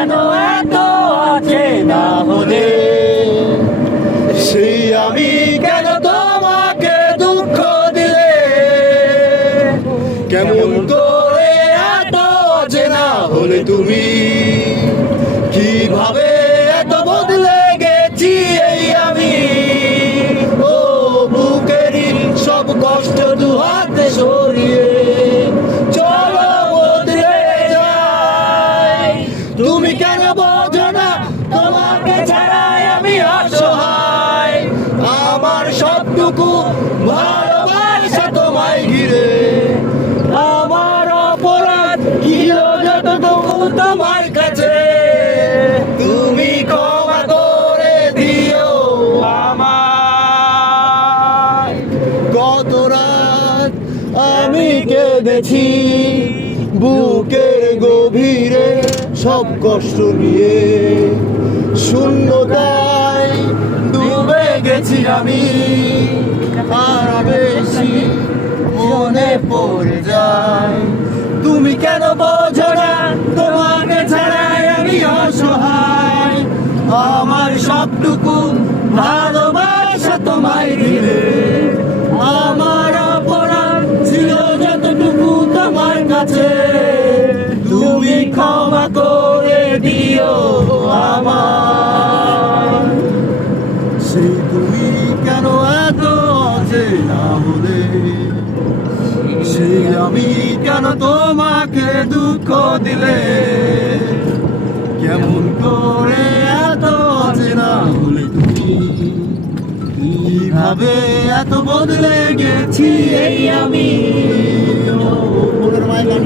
কেন এত অচেনা হলে? সেই আমি কেন তোমাকে দুঃখ দিলে? কেমন করে এত অচেনা হলে তুমি? কিভাবে এত বদলে গেছি এই আমি? ও বুকেরই সব কষ্ট দু হাতে সরিয়ে চলো বদলে যাই। তুমি কেন বোঝো না তোমাকে ছাড়াই আমি অসহায়? আমার সবটুকু ভালোবাসা তোমায় ঘিরে। আমার অপরাধ ছিল যতটুকু তোমার কাছে, তুমি ক্ষমা করে দিও আমায়। গত রাত আমি কেঁদেছি বুকের গভীরে সব কষ্ট নিয়ে। শূন্যতায় ডুবে গেছি আমি, আর বেশি মনে পড়ে যায়। তুমি কেন বোঝো না তোমাকে ছাড়াই আমি অসহায়? আমার সবটুকু ভালোবাসা তোমায় ঘিরে। আমার অপরাধ ছিল যতটুকু তোমার কাছে, তুমি ক্ষমা করে দিও আমার। সেই তুমি কেন এত অচেনা হলে? সেই আমি কেন তোমাকে দুঃখ দিলে? কেমন করে এত অচেনা হলে তুমি? কিভাবে এত বদলে গেছি এই আমি? ও মনের মায় গান।